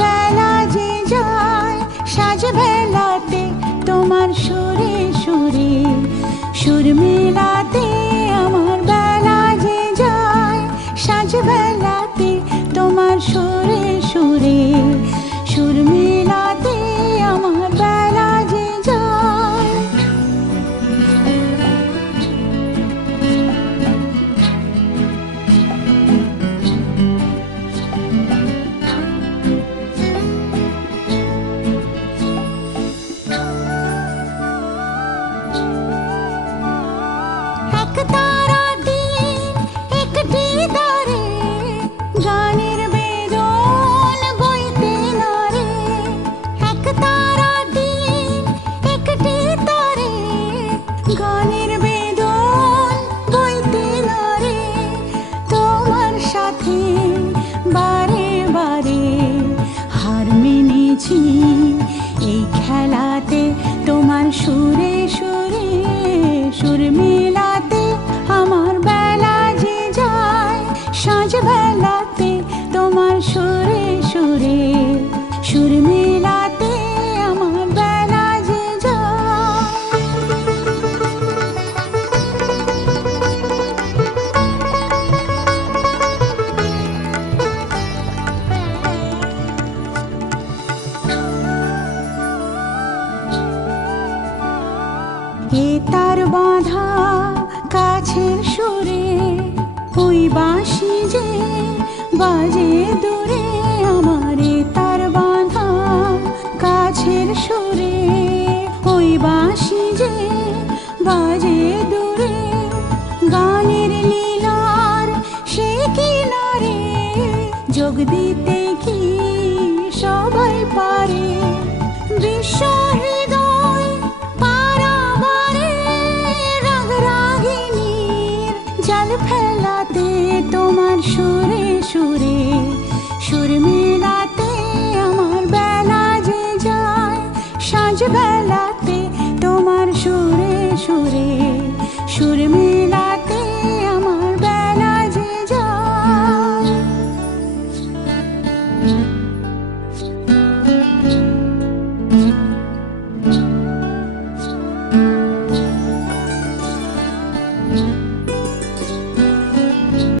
বেলা যে যায় সাজ বেলাতে তোমার সুরে সুরে সুর মেলাতে, আমার বেলা যে যায় সাজ বেলাতে তোমার সুরে সুরে সুর মেলাতে, আমার বেলা যে যায়। এক তারা দিন একটি তারে গানের বেদন বইতে নারে, এক তারা দিন একটি তারে গানের বেদন বইতে নারে, তোমার সাথে বারে বারে হার মেনেছি এই খেলাতে, তোমার সুরে সুরে সুর মেলাতে, আমার বেলা যে যায় সাঁঝ বেলাতে তোমার সুরে সুরে সুর মেলাতে, আমার বেলা যে যায়। এ তার বাঁধা কাছের সুরে ওই বাঁশি যে বাজে দূরে, আমার এ তার বাঁধা কাছের সুরে ওই বাঁশি যে বাজে দূরে, গানের লীলার সে কিনারে যোগ দিতে কি সবাই পারে, বিশ্ব হৃদয় পারাবারে রাগ রাগিনীর জাল ফেলাতে, তোমার সুরে সুরে সুর মেলাতে, আমার বেলা যে যায় সাঁঝ বেলাতে তোমার সুরে সুরে সুর মেলাতে।